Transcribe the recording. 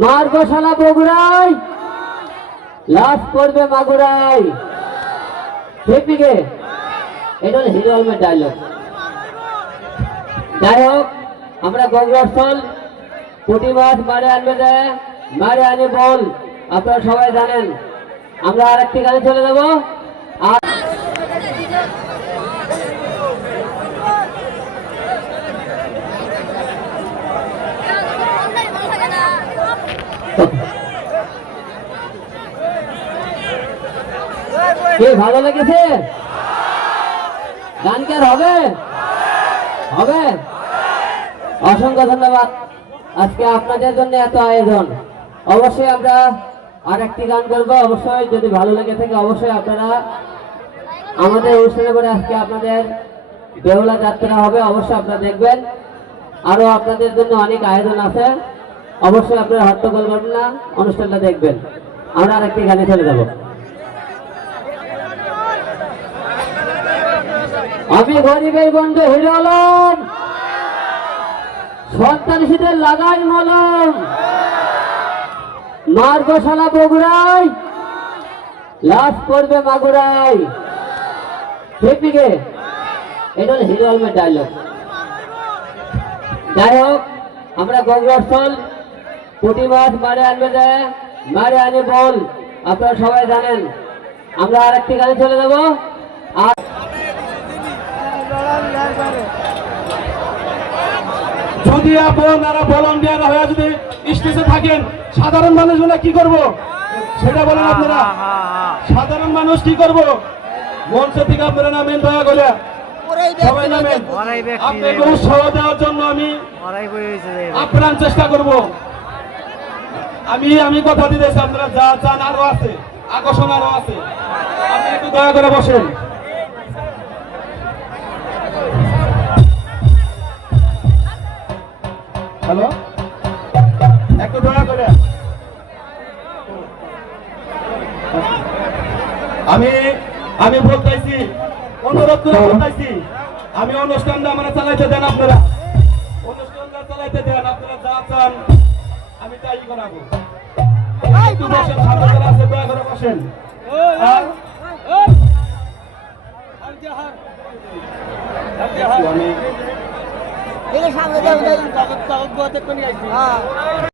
মার গোশালা বগুড়াই লাশ পড়বে মাগুরাই ঠিক এটা হিরো আলমের ডায়লগ যাই হোক আমরা গঙ্গস্থল পুঁটি মাছ মারে আনবে দেয় মারে আনি বল। আপনারা সবাই জানেন। আমরা আর একটি গাড়ি চলে যাব। আর কে, ভালো লেগেছে? গান কি হবে? হবে? অসংখ্য ধন্যবাদ আজকে আপনাদের জন্য এত আয়োজন। অবশ্যই আমরা আর একটি গান করব। অবশ্যই যদি ভালো লেগে থাকে, অবশ্যই আপনারা আমাদের অনুষ্ঠানে করে আজকে আপনাদের বেহুলা যাত্রা হবে, অবশ্যই আপনারা দেখবেন। আরও আপনাদের জন্য অনেক আয়োজন আছে। অবশ্যই আপনারা হট্টগোল করবেন না, অনুষ্ঠানটা দেখবেন। আমরা আর একটি গানে চলে যাব। আমি গরিবের বন্ধু হিরো সন্তান শীতের লাগাই মলম। মার গোশালা বগুড়াই লাশ পড়বে মাগুরাই ঠিক এটা হলো হিরো ডায়লগ যাই হোক, আমরা গঙ্গস্থল পুঁটি মাছ মারে আনবে দেয় মারে আনি বল। আপনারা সবাই জানেন। আমরা আর একটি গাড়ি চলে যাব। আর যদি আপনারা ভলান্টিয়ার হয়ে যদি স্টেজে থাকেন সাধারণ মানুষগুলো কি করব? সেটা বলেন আপনারা। সাধারণ মানুষ কি করব? মঞ্চ থেকে আপনারা নামেন দয়া করে সবাই নামেন। আপনাকে উৎসাহ দেওয়ার জন্য আমি আপ্রাণ চেষ্টা করব। আমি আমি কথা দিতেছি আপনারা যা চান আরও আছে আকর্ষণ আরও আছে। আপনি একটু দয়া করে বসেন। হ্যালো? একটু দয়া করে। আমি আমি বলতেছি অনুরোধ করে বলতেছি আমি অনুষ্ঠানটা আমরা চালাইতে দেন আপনারা। অনুষ্ঠানটা চালাইতে দেন আপনারা যা চান। আমি তাই করাবো বসেন সামনে একটু আমি সামনে